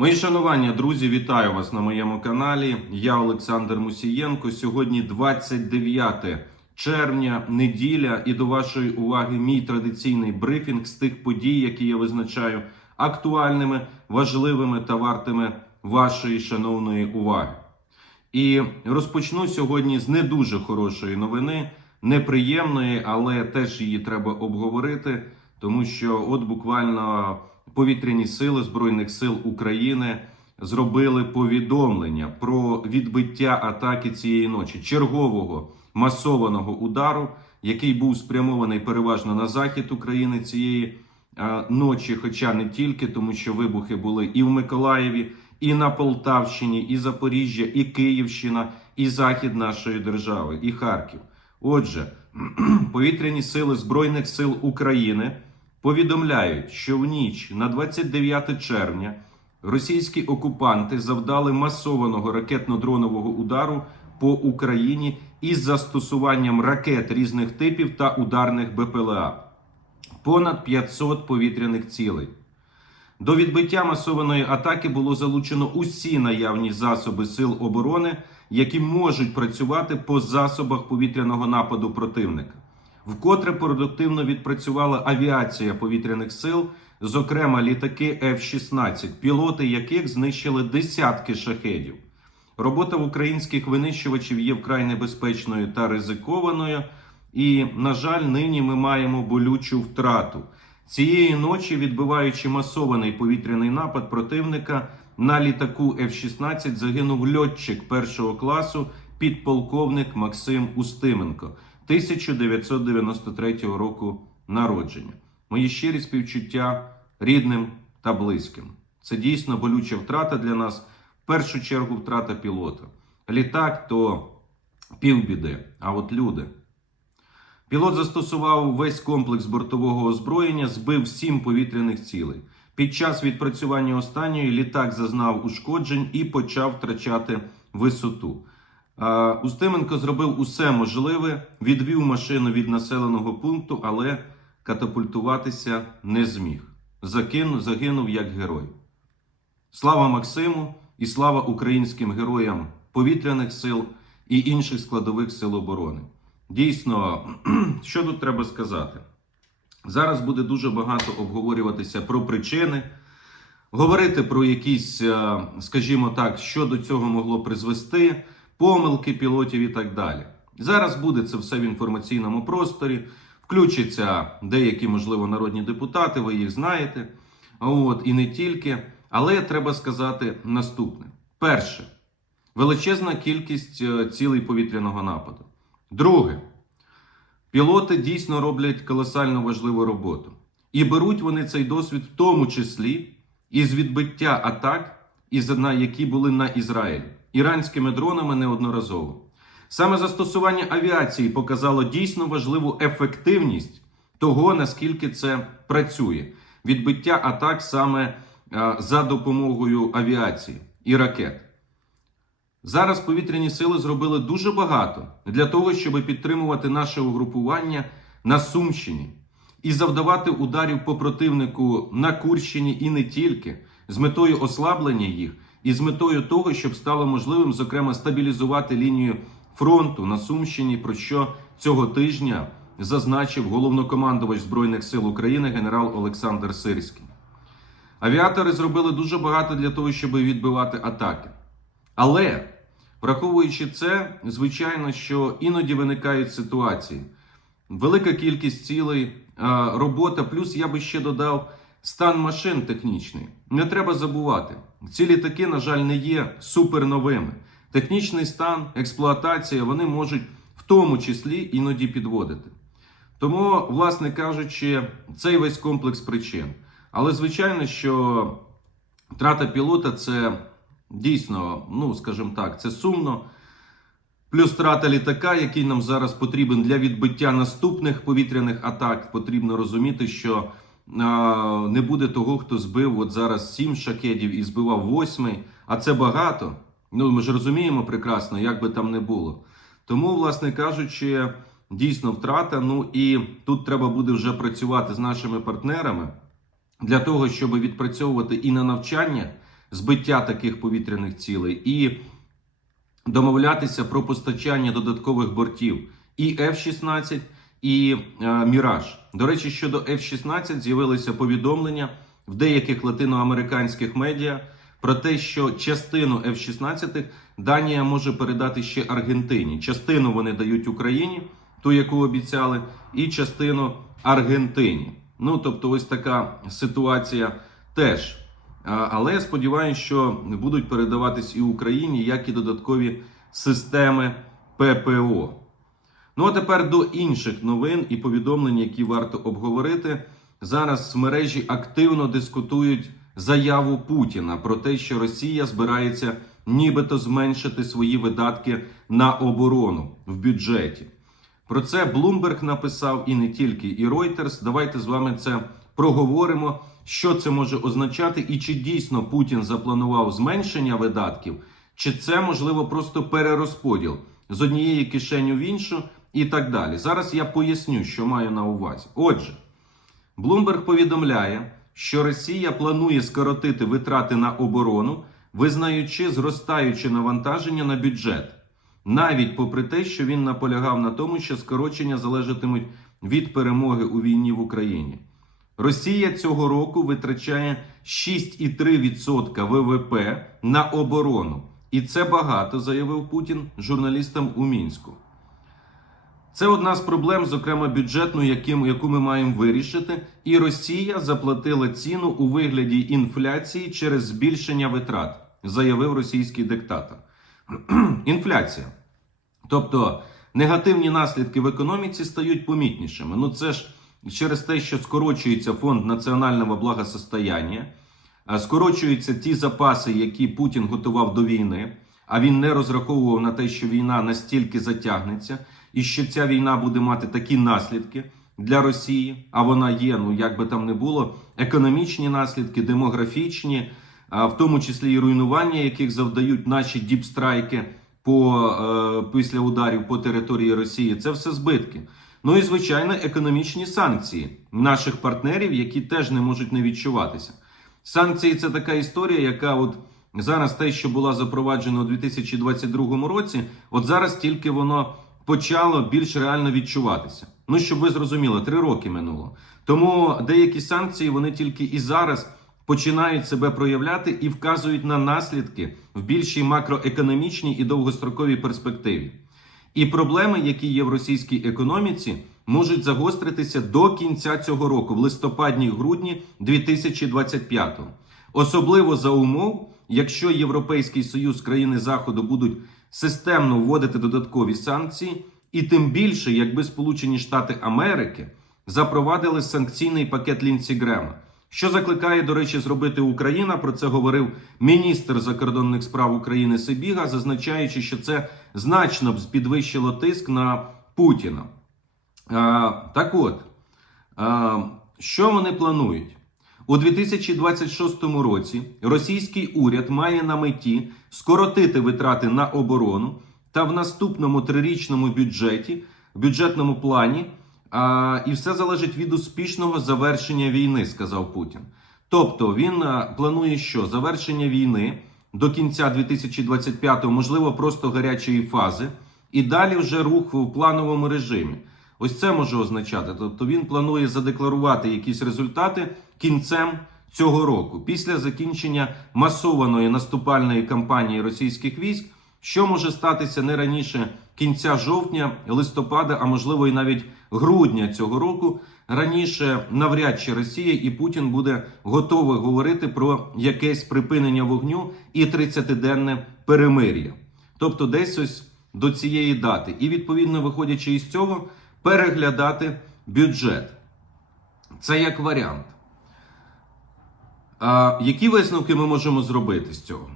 Мої шанування, друзі, вітаю вас на моєму каналі. Я Олександр Мусієнко. Сьогодні 29 червня, неділя, і до вашої уваги мій традиційний брифінг з тих подій, які я визначаю актуальними, важливими та вартими вашої шановної уваги. І розпочну сьогодні з не дуже хорошої новини, неприємної, але теж її треба обговорити, тому що от буквально повітряні сили Збройних сил України зробили повідомлення про відбиття атаки цієї ночі, чергового масованого удару, який був спрямований переважно на захід України цієї ночі, хоча не тільки, тому що вибухи були і в Миколаєві, і на Полтавщині, і Запоріжжя, і Київщина, і захід нашої держави, і Харків. Отже, повітряні сили Збройних сил України повідомляють, що в ніч на 29 червня російські окупанти завдали масованого ракетно-дронового удару по Україні із застосуванням ракет різних типів та ударних БПЛА. Понад 500 повітряних цілей. До відбиття масованої атаки було залучено усі наявні засоби сил оборони, які можуть працювати по засобах повітряного нападу противника. Вкотре продуктивно відпрацювала авіація повітряних сил, зокрема літаки F-16, пілоти яких знищили десятки шахедів. Робота українських винищувачів є вкрай небезпечною та ризикованою. І, на жаль, нині ми маємо болючу втрату. Цієї ночі, відбиваючи масований повітряний напад противника, на літаку F-16 загинув льотчик першого класу, підполковник Максим Устименко, 1993 року народження. Мої щирі співчуття рідним та близьким. Це дійсно болюча втрата для нас. В першу чергу втрата пілота. Літак то півбіди, а от люди. Пілот застосував весь комплекс бортового озброєння, збив сім повітряних цілей. Під час відпрацювання останньої літак зазнав ушкоджень і почав втрачати висоту. Устименко зробив усе можливе, відвів машину від населеного пункту, але катапультуватися не зміг. Закинув, загинув як герой. Слава Максиму і слава українським героям повітряних сил і інших складових сил оборони. Дійсно, що тут треба сказати? Зараз буде дуже багато обговорюватися про причини, говорити про якісь, е, скажімо так, що до цього могло призвести, помилки пілотів і так далі. Зараз буде це все в інформаційному просторі. Включаться деякі, можливо, народні депутати, ви їх знаєте. От, і не тільки. Але треба сказати наступне: перше, величезна кількість е, цілей повітряного нападу. Друге, пілоти дійсно роблять колосально важливу роботу. І беруть вони цей досвід в тому числі із відбиття атак, які були на Ізраїль, іранськими дронами неодноразово. Саме застосування авіації показало дійсно важливу ефективність того, наскільки це працює. Відбиття атак саме е, за допомогою авіації і ракет. Зараз повітряні сили зробили дуже багато для того, щоб підтримувати наше угрупування на Сумщині і завдавати ударів по противнику на Курщині і не тільки з метою ослаблення їх і з метою того, щоб стало можливим, зокрема, стабілізувати лінію фронту на Сумщині, про що цього тижня зазначив головнокомандувач Збройних сил України генерал Олександр Сирський. Авіатори зробили дуже багато для того, щоб відбивати атаки. Але враховуючи це, звичайно, що іноді виникають ситуації. Велика кількість цілей, робота, плюс я би ще додав стан машин технічний. Не треба забувати, ці літаки, на жаль, не є суперновими. Технічний стан, експлуатація вони можуть в тому числі іноді підводити. Тому, власне кажучи, цей весь комплекс причин. Але звичайно, що втрата пілота це дійсно, ну скажімо так, це сумно. Плюс втрата літака, який нам зараз потрібен для відбиття наступних повітряних атак. Потрібно розуміти, що не буде того, хто збив от зараз сім шакедів і збивав восьмий, а це багато. Ну ми ж розуміємо прекрасно, як би там не було. Тому, власне кажучи, дійсно втрата. Ну і тут треба буде вже працювати з нашими партнерами для того, щоб відпрацьовувати і на навчання збиття таких повітряних цілей, і домовлятися про постачання додаткових бортів і F-16, і е, Міраж. До речі, щодо F-16 з'явилися повідомлення в деяких латиноамериканських медіа про те, що частину F-16 Данія може передати ще Аргентині. Частину вони дають Україні, ту, яку обіцяли, і частину Аргентині. Ну тобто, ось така ситуація теж. Але я сподіваюся, що будуть передаватись і Україні, як і додаткові системи ППО. Ну а тепер до інших новин і повідомлень, які варто обговорити. Зараз в мережі активно дискутують заяву Путіна про те, що Росія збирається нібито зменшити свої видатки на оборону в бюджеті. Про це Bloomberg написав і не тільки, і Reuters. Давайте з вами це проговоримо, що це може означати, і чи дійсно Путін запланував зменшення видатків, чи це можливо просто перерозподіл з однієї кишені в іншу і так далі. Зараз я поясню, що маю на увазі. Отже, Bloomberg повідомляє, що Росія планує скоротити витрати на оборону, визнаючи зростаюче навантаження на бюджет, навіть попри те, що він наполягав на тому, що скорочення залежатимуть від перемоги у війні в Україні. Росія цього року витрачає 6,3% ВВП на оборону, і це багато, заявив Путін журналістам у мінську. Це одна з проблем, зокрема бюджетну, яким, яку ми маємо вирішити. І Росія заплатила ціну у вигляді інфляції через збільшення витрат, заявив російський диктатор. Інфляція. Тобто негативні наслідки в економіці стають помітнішими. Ну це ж через те, що скорочується фонд національного благосостояння, скорочуються ті запаси, які Путін готував до війни. А він не розраховував на те, що війна настільки затягнеться, і що ця війна буде мати такі наслідки для Росії. А вона є, ну як би там не було, економічні наслідки, демографічні, а в тому числі і руйнування, яких завдають наші діпстрайки по е, після ударів по території Росії. Це все збитки. Ну і звичайно, економічні санкції наших партнерів, які теж не можуть не відчуватися. Санкції це така історія, яка от. Зараз те, що було запроваджено у 2022 році, от зараз тільки воно почало більш реально відчуватися. Ну щоб ви зрозуміли, три роки минуло. Тому деякі санкції вони тільки і зараз починають себе проявляти і вказують на наслідки в більшій макроекономічній і довгостроковій перспективі. І проблеми, які є в російській економіці, можуть загостритися до кінця цього року, в листопадні-грудні 2025-го. Особливо за умов, якщо Європейський Союз країни Заходу будуть системно вводити додаткові санкції, і тим більше, якби Сполучені Штати Америки запровадили санкційний пакет Лінсі Грема, що закликає, до речі, зробити Україна. Про це говорив міністр закордонних справ України Сибіга, зазначаючи, що це значно б підвищило тиск на Путіна. А, так от, а, що вони планують? У 2026 році російський уряд має на меті скоротити витрати на оборону та в наступному трирічному бюджеті, бюджетному плані. А, і все залежить від успішного завершення війни, сказав Путін. Тобто він планує, що завершення війни до кінця 2025-го, можливо, просто гарячої фази, і далі вже рух в плановому режимі. Ось це може означати. Тобто він планує задекларувати якісь результати кінцем цього року, після закінчення масованої наступальної кампанії російських військ, що може статися не раніше кінця жовтня, листопада, а можливо і навіть грудня цього року. Раніше навряд чи Росія і Путін буде готовий говорити про якесь припинення вогню і 30-денне перемир'я. Тобто, десь ось до цієї дати, і відповідно виходячи із цього переглядати бюджет. Це як варіант. А, Які висновки ми можемо зробити з цього?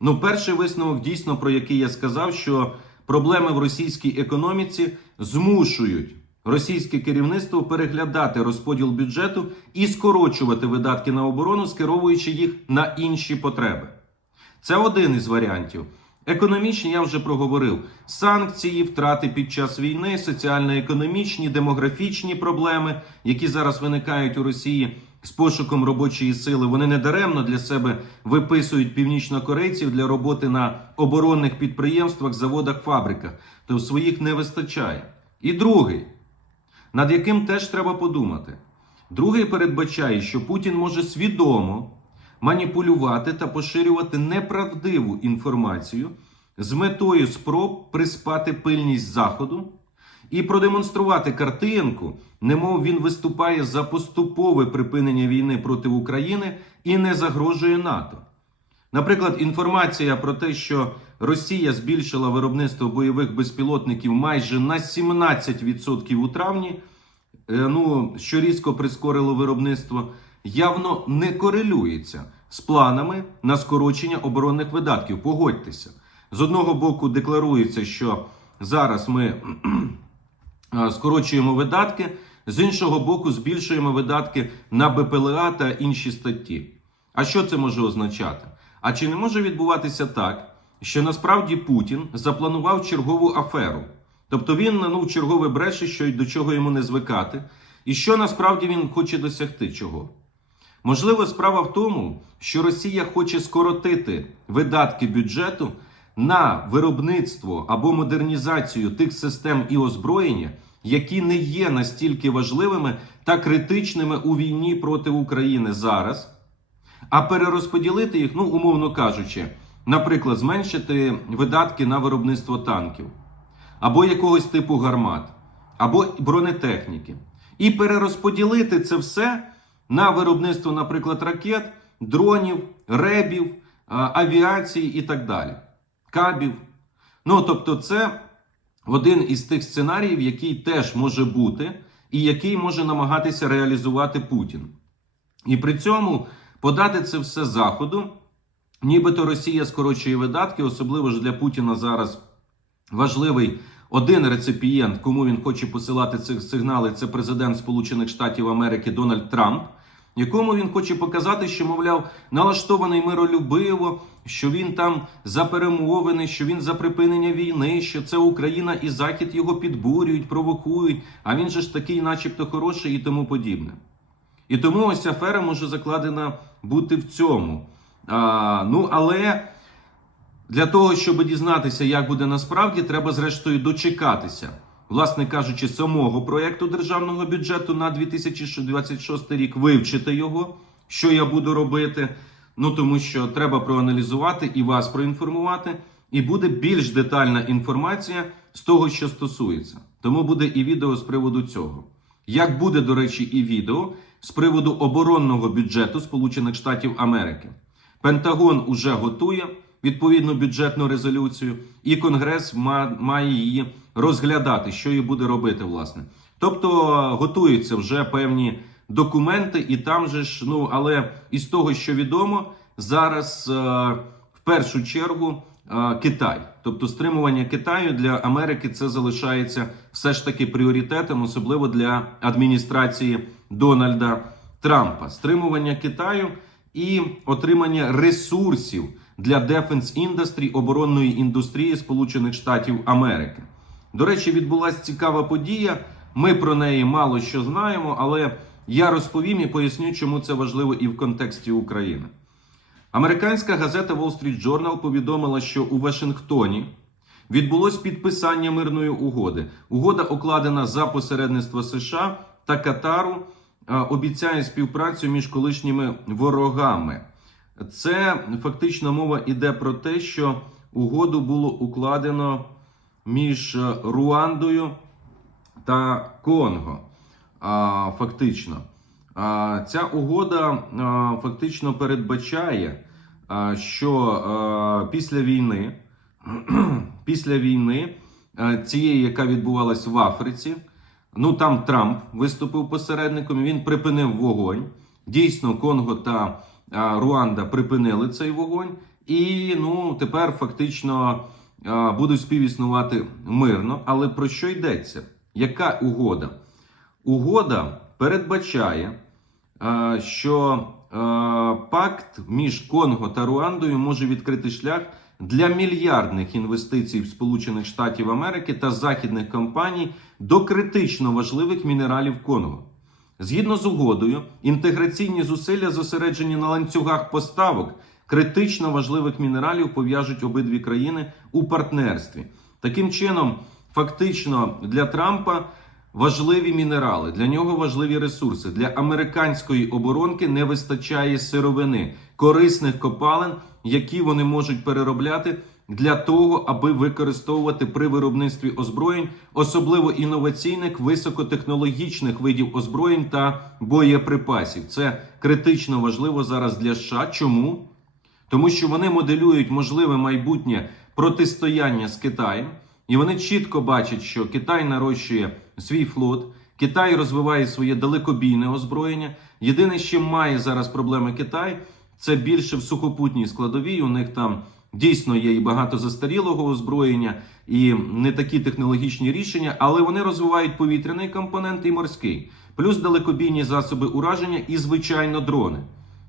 Ну, перший висновок, дійсно, про який я сказав, що проблеми в російській економіці змушують російське керівництво переглядати розподіл бюджету і скорочувати видатки на оборону, скеровуючи їх на інші потреби. Це один із варіантів. Економічні я вже проговорив: санкції, втрати під час війни, соціально-економічні, демографічні проблеми, які зараз виникають у Росії, з пошуком робочої сили. Вони не даремно для себе виписують північнокорейців для роботи на оборонних підприємствах, заводах, фабриках. То своїх не вистачає. І другий, над яким теж треба подумати. Другий передбачає, що Путін може свідомо маніпулювати та поширювати неправдиву інформацію з метою спроб приспати пильність Заходу і продемонструвати картинку, немов він виступає за поступове припинення війни проти України і не загрожує НАТО. Наприклад, інформація про те, що Росія збільшила виробництво бойових безпілотників майже на 17% у травні, е, ну, що різко прискорило виробництво, явно не корелюється з планами на скорочення оборонних видатків. Погодьтеся. З одного боку, декларується, що зараз ми скорочуємо видатки, з іншого боку, збільшуємо видатки на БПЛА та інші статті. А що це може означати? А чи не може відбуватися так, що насправді Путін запланував чергову аферу? Тобто він ну, в чергове бреше, що й до чого йому не звикати, і що насправді він хоче досягти чого? Можливо, справа в тому, що Росія хоче скоротити видатки бюджету на виробництво або модернізацію тих систем і озброєння, які не є настільки важливими та критичними у війні проти України зараз, а перерозподілити їх, ну умовно кажучи, наприклад, зменшити видатки на виробництво танків, або якогось типу гармат, або бронетехніки, і перерозподілити це все на виробництво, наприклад, ракет, дронів, ребів, авіації і так далі, кабів. Ну тобто, це один із тих сценаріїв, який теж може бути, і який може намагатися реалізувати Путін. І при цьому подати це все заходу, нібито Росія скорочує видатки, особливо ж для Путіна зараз важливий один реципієнт, кому він хоче посилати ці сигнали, це президент Сполучених Штатів Америки Дональд Трамп, якому він хоче показати, що, мовляв, налаштований миролюбиво, що він там за перемовини, що він за припинення війни, що це Україна і Захід його підбурюють, провокують. А він же ж такий, начебто, хороший і тому подібне. І тому ось афера може закладена бути в цьому. А, ну, але для того, щоб дізнатися, як буде насправді, треба зрештою дочекатися, власне кажучи, самого проєкту державного бюджету на 2026 рік, вивчити його, що я буду робити. Ну тому що треба проаналізувати і вас проінформувати, і буде більш детальна інформація з того, що стосується. Тому буде і відео з приводу цього. Як буде, до речі, і відео з приводу оборонного бюджету Сполучених Штатів Америки. Пентагон уже готує відповідну бюджетну резолюцію, і Конгрес ма- має її розглядати, що її буде робити, власне. Тобто готуються вже певні документи, і там же ж, ну але із того, що відомо, зараз е, в першу чергу е, Китай, тобто стримування Китаю для Америки, це залишається все ж таки пріоритетом, особливо для адміністрації Дональда Трампа. Стримування Китаю і отримання ресурсів для Defense Industry, оборонної індустрії Сполучених Штатів Америки. До речі, відбулася цікава подія. Ми про неї мало що знаємо, але я розповім і поясню, чому це важливо і в контексті України. Американська газета Wall Street Journal повідомила, що у Вашингтоні відбулось підписання мирної угоди. Угода укладена за посередництва США та Катару, е, обіцяє співпрацю між колишніми ворогами. Це фактично мова йде про те, що угоду було укладено між е, Руандою та Конго. Фактично, ця угода фактично передбачає, що після війни, після війни, цієї, яка відбувалась в Африці, ну там Трамп виступив посередником. Він припинив вогонь. Дійсно, Конго та Руанда припинили цей вогонь, і ну тепер фактично будуть співіснувати мирно. Але про що йдеться? Яка угода? Угода передбачає, що пакт між Конго та Руандою може відкрити шлях для мільярдних інвестицій в Сполучених Штатів Америки та західних компаній до критично важливих мінералів Конго. Згідно з угодою, інтеграційні зусилля зосереджені на ланцюгах поставок критично важливих мінералів пов'яжуть обидві країни у партнерстві. Таким чином, фактично для Трампа важливі мінерали, для нього важливі ресурси. Для американської оборонки не вистачає сировини, корисних копалин, які вони можуть переробляти для того, аби використовувати при виробництві озброєнь, особливо інноваційних високотехнологічних видів озброєнь та боєприпасів. Це критично важливо зараз для США. Чому? Тому що вони моделюють можливе майбутнє протистояння з Китаєм, і вони чітко бачать, що Китай нарощує свій флот, Китай розвиває своє далекобійне озброєння. Єдине, чим має зараз проблеми Китай, це більше в сухопутній складовій. У них там дійсно є і багато застарілого озброєння, і не такі технологічні рішення, але вони розвивають повітряний компонент і морський, плюс далекобійні засоби ураження і, звичайно, дрони.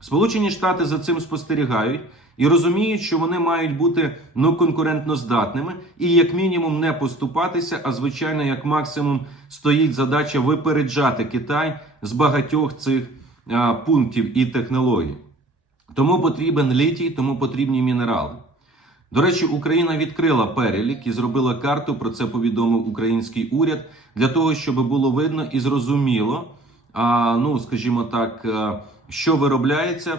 Сполучені Штати за цим спостерігають і розуміють, що вони мають бути ну конкурентно здатними і як мінімум не поступатися. А звичайно, як максимум стоїть задача випереджати Китай з багатьох цих а, пунктів і технологій. Тому потрібен літій, тому потрібні мінерали. До речі, Україна відкрила перелік і зробила карту. Про це повідомив український уряд для того, щоб було видно і зрозуміло, ну скажімо так, що виробляється,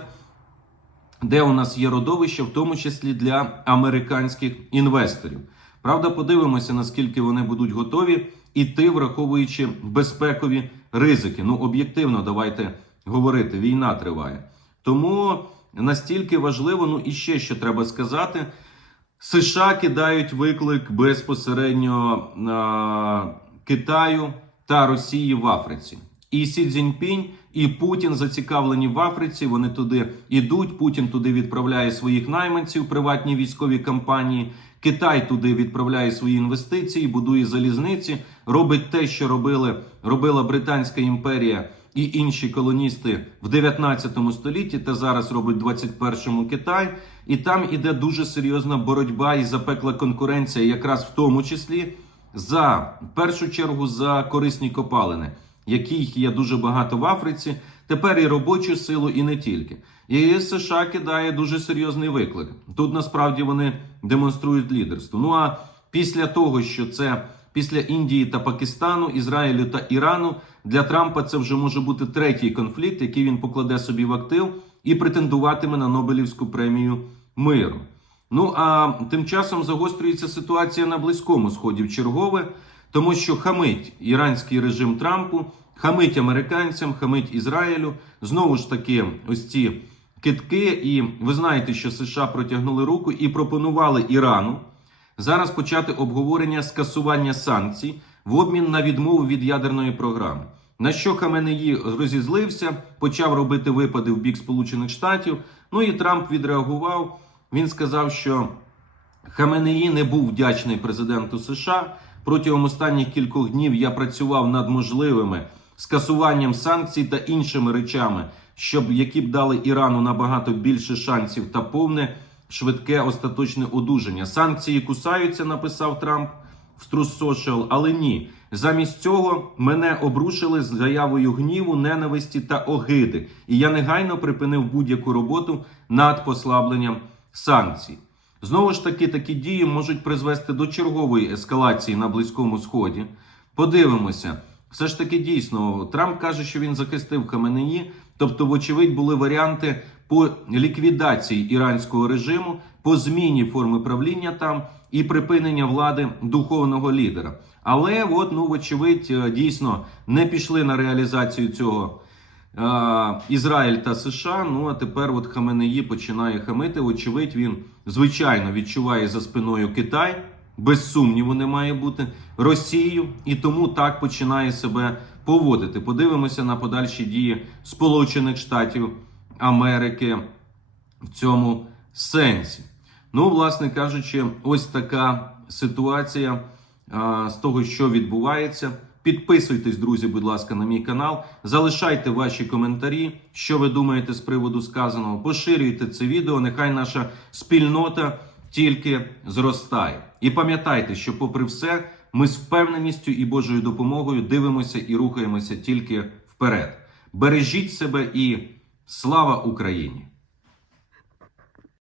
де у нас є родовище, в тому числі для американських інвесторів. Правда, подивимося, наскільки вони будуть готові іти, враховуючи безпекові ризики. Ну, об'єктивно, давайте говорити, війна триває. Тому настільки важливо, ну і ще що треба сказати. США кидають виклик безпосередньо а, Китаю та Росії в Африці. І Сі Цзіньпінь, і Путін зацікавлені в Африці. Вони туди йдуть. Путін туди відправляє своїх найманців, приватні військові компанії. Китай туди відправляє свої інвестиції, будує залізниці, робить те, що робили, робила Британська імперія і інші колоністи в 19 столітті, та зараз робить в 21-му Китай. І там іде дуже серйозна боротьба і запекла конкуренція, якраз в тому числі за в першу чергу за корисні копалини, яких є дуже багато в Африці. Тепер і робочу силу, і не тільки. І США кидає дуже серйозний виклик. Тут насправді вони демонструють лідерство. Ну а після того, що це після Індії та Пакистану, Ізраїлю та Ірану, для Трампа це вже може бути третій конфлікт, який він покладе собі в актив і претендуватиме на Нобелівську премію миру. Ну а тим часом загострюється ситуація на Близькому Сході в чергове, тому що хамить іранський режим Трампу, хамить американцям, хамить Ізраїлю. Знову ж таки, ось ці китки. І ви знаєте, що США протягнули руку і пропонували Ірану зараз почати обговорення скасування санкцій в обмін на відмову від ядерної програми. На що Хаменеї розізлився, почав робити випади в бік Сполучених Штатів. Ну і Трамп відреагував. Він сказав, що Хаменеї не був вдячний президенту США. Протягом останніх кількох днів я працював над можливими скасуванням санкцій та іншими речами, щоб які б дали Ірану набагато більше шансів та повне швидке остаточне одужання. Санкції кусаються, написав Трамп Truth Social, але ні. Замість цього мене обрушили з заявою гніву, ненависті та огиди, і я негайно припинив будь-яку роботу над послабленням санкцій. Знову ж таки, такі дії можуть призвести до чергової ескалації на Близькому Сході. Подивимося, все ж таки дійсно Трамп каже, що він захистив Хаменеї, тобто, вочевидь, були варіанти по ліквідації іранського режиму, по зміні форми правління там і припинення влади духовного лідера. Але, от, ну, вочевидь, е, дійсно не пішли на реалізацію цього. Е, Ізраїль та США. Ну а тепер от Хаменеї починає хамити. Очевидь, він звичайно відчуває за спиною Китай, без сумніву не має бути Росію, і тому так починає себе поводити. Подивимося на подальші дії Сполучених Штатів Америки в цьому сенсі. Ну, власне кажучи, ось така ситуація а, з того, що відбувається. Підписуйтесь, друзі, будь ласка, на мій канал. Залишайте ваші коментарі, що ви думаєте з приводу сказаного. Поширюйте це відео. Нехай наша спільнота тільки зростає. І пам'ятайте, що, попри все, ми з впевненістю і Божою допомогою дивимося і рухаємося тільки вперед. Бережіть себе і слава Україні!